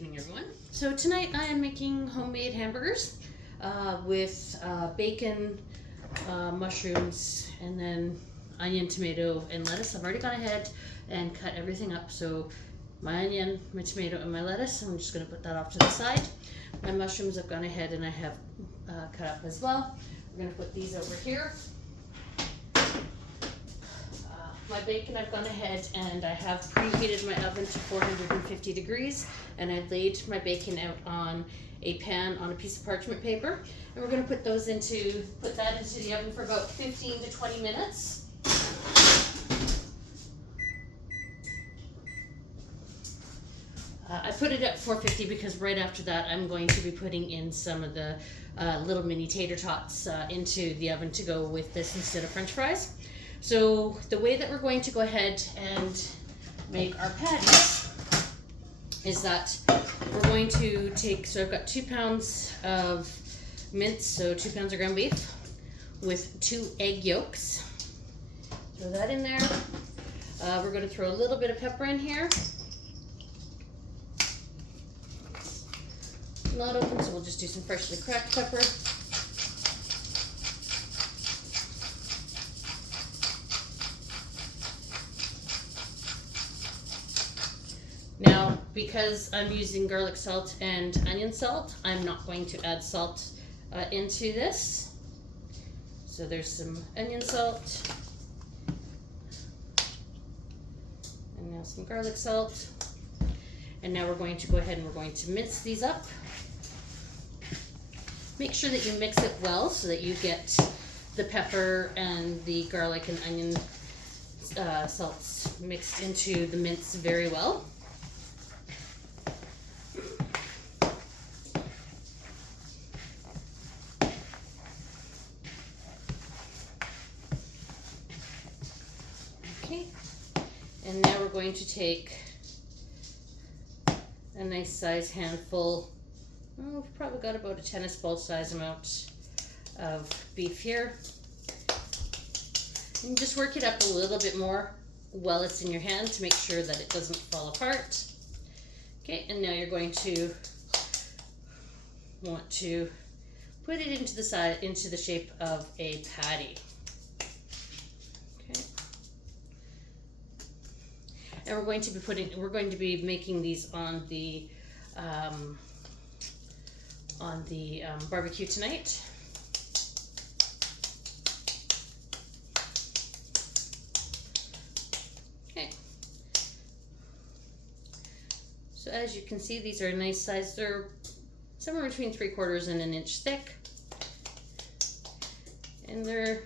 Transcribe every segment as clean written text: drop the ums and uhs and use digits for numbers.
evening, everyone. So tonight I am making homemade hamburgers with bacon, mushrooms, and then onion, tomato, and lettuce. I've already gone ahead and cut everything up. So my onion, my tomato, and my lettuce, I'm just going to put that off to the side. My mushrooms I've gone ahead and I have cut up as well. We're going to put these over here. My bacon, I've gone ahead and I have preheated my oven to 450 degrees, and I've laid my bacon out on a pan on a piece of parchment paper, and we're going to put that into the oven for about 15 to 20 minutes. I put it at 450 because right after that I'm going to be putting in some of the little mini tater tots into the oven to go with this instead of French fries. So the way that we're going to go ahead and make our patties is that we're going to take, so I've got 2 pounds of mince, so 2 pounds of ground beef with 2 egg yolks. Throw that in there. We're going to throw a little bit of pepper in here. Not open, so we'll just do some freshly cracked pepper. Now, because I'm using garlic salt and onion salt, I'm not going to add salt into this. So there's some onion salt, and now some garlic salt. And now we're going to go ahead and we're going to mince these up. Make sure that you mix it well so that you get the pepper and the garlic and onion salts mixed into the mince very well. Okay, and now we're going to take a nice size handful. Oh, we've probably got about a tennis ball size amount of beef here. And just work it up a little bit more while it's in your hand to make sure that it doesn't fall apart. Okay, and now you're going to want to put it into the shape of a patty. Okay. And we're going to be making these on the barbecue tonight. Okay. So as you can see, these are a nice size. They're somewhere between 3/4 and an inch thick. And they're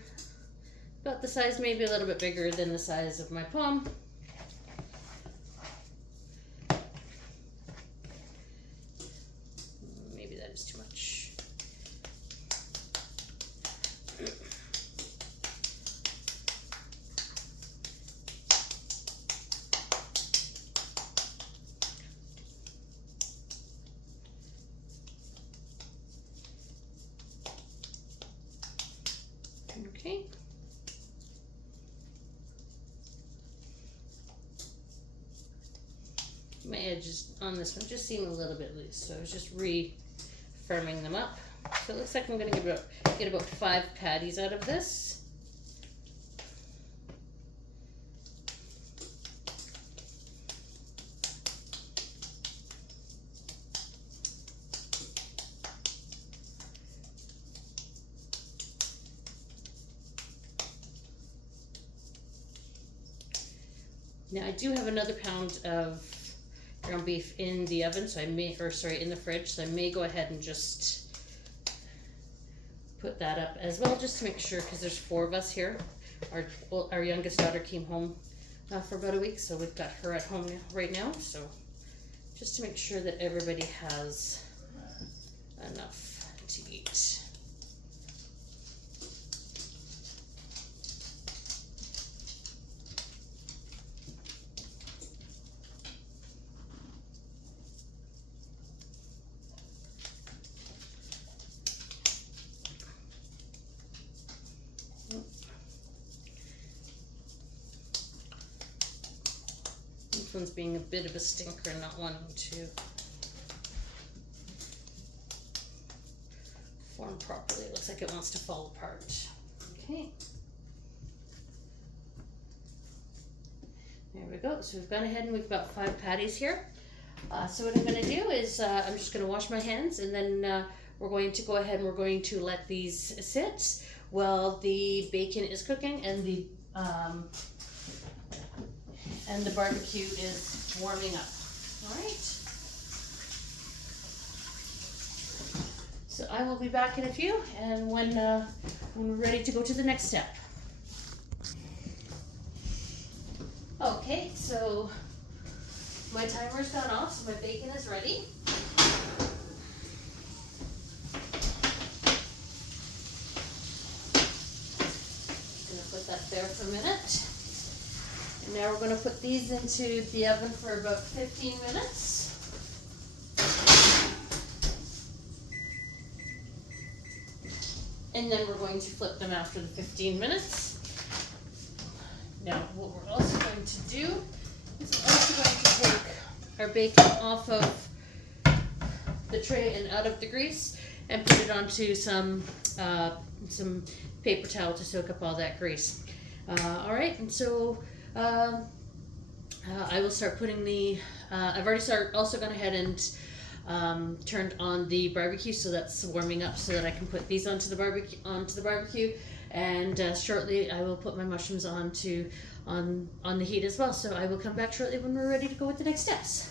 about the size, maybe a little bit bigger than the size of my palm. Maybe that is too much. Okay. My edges on this one just seem a little bit loose, so I was just refarming them up. So it looks like I'm going to get about 5 patties out of this. Now I do have another pound of ground beef in the oven, so in the fridge, so I may go ahead and just put that up as well, just to make sure, because there's 4 of us here. Our youngest daughter came home for about a week, so we've got her at home right now, so just to make sure that everybody has enough to eat. This one's being a bit of a stinker, not wanting to form properly. It looks like it wants to fall apart. Okay. There we go. So we've gone ahead and we've got 5 patties here. So what I'm going to do is I'm just going to wash my hands, and then we're going to go ahead and we're going to let these sit while the bacon is cooking and the barbecue is warming up. All right. So I will be back in a few, and when we're ready to go to the next step. Okay, so my timer's gone off, so my bacon is ready. Gonna put that there for a minute. And now we're gonna put these into the oven for about 15 minutes. And then we're going to flip them after the 15 minutes. Now, what we're also going to do is we're also going to take our bacon off of the tray and out of the grease and put it onto some paper towel to soak up all that grease. All right, and so I will start putting the. I've already also gone ahead and turned on the barbecue, so that's warming up, so that I can put these onto the barbecue. And shortly I will put my mushrooms on the heat as well. So I will come back shortly when we're ready to go with the next steps.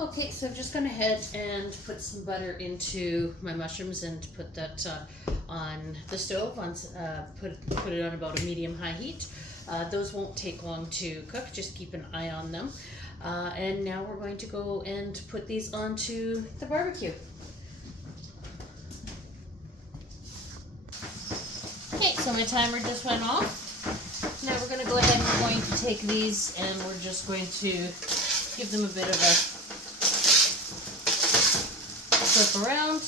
Okay, so I've just gone ahead and put some butter into my mushrooms and put that on the stove. Put it on about a medium-high heat. Those won't take long to cook. Just keep an eye on them. And now we're going to go and put these onto the barbecue. Okay, so my timer just went off. Now we're going to go ahead and we're going to take these and we're just going to give them a bit of a flip around.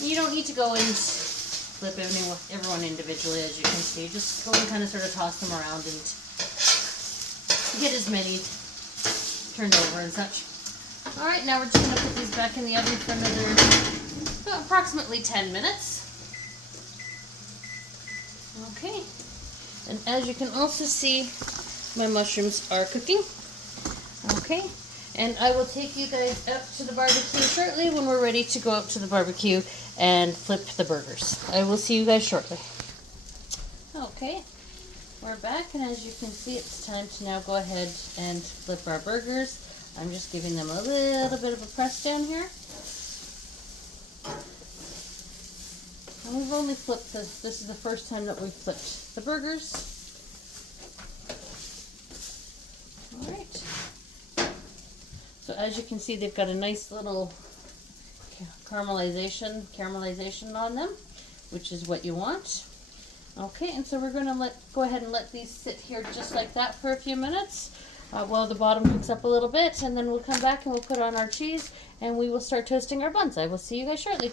You don't need to go and flip everyone individually, as you can see. Just go and kind of sort of toss them around and get as many turned over and such. Alright, now we're just going to put these back in the oven for another approximately 10 minutes. Okay, and as you can also see, my mushrooms are cooking. Okay, and I will take you guys up to the barbecue shortly when we're ready to go up to the barbecue and flip the burgers. I will see you guys shortly. Okay. We're back, and as you can see, it's time to now go ahead and flip our burgers. I'm just giving them a little bit of a press down here. And we've only flipped this is the first time that we've flipped the burgers. Alright. So as you can see, they've got a nice little caramelization on them, which is what you want. Okay, and so we're going to go ahead and let these sit here just like that for a few minutes while the bottom cooks up a little bit, and then we'll come back and we'll put on our cheese and we will start toasting our buns. I will see you guys shortly.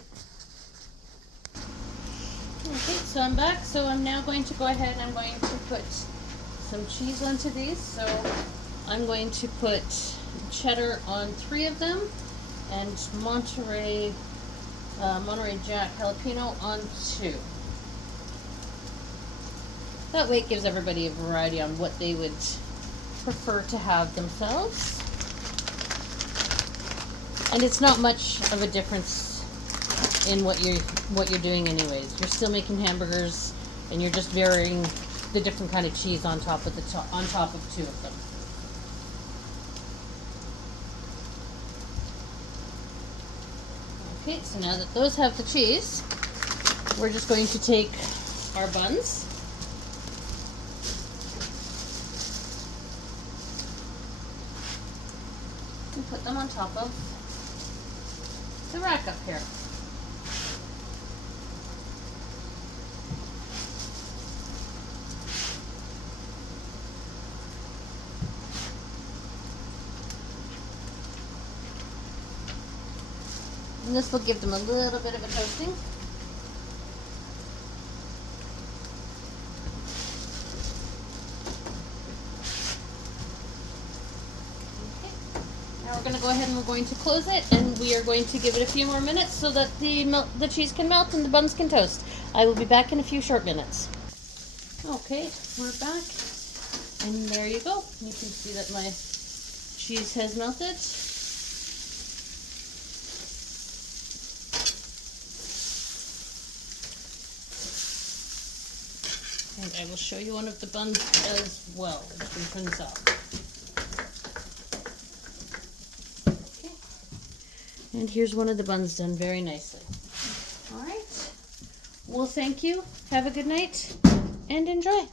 Okay, so I'm back. So I'm now going to go ahead and I'm going to put some cheese onto these. So I'm going to put cheddar on 3 of them and Monterey Jack jalapeno on 2. That way it gives everybody a variety on what they would prefer to have themselves. And it's not much of a difference in what you're doing anyways. You're still making hamburgers and you're just varying the different kind of cheese on top of 2 of them. Okay, so now that those have the cheese, we're just going to take our buns and put them on top of the rack up here. And this will give them a little bit of a toasting. going to go ahead and we're going to close it, and we are going to give it a few more minutes so that the cheese can melt and the buns can toast. I will be back in a few short minutes. Okay, we're back, and there you go. You can see that my cheese has melted. And I will show you one of the buns as well, which turns out. Okay. And here's one of the buns done very nicely. All right. Well, thank you. Have a good night and enjoy.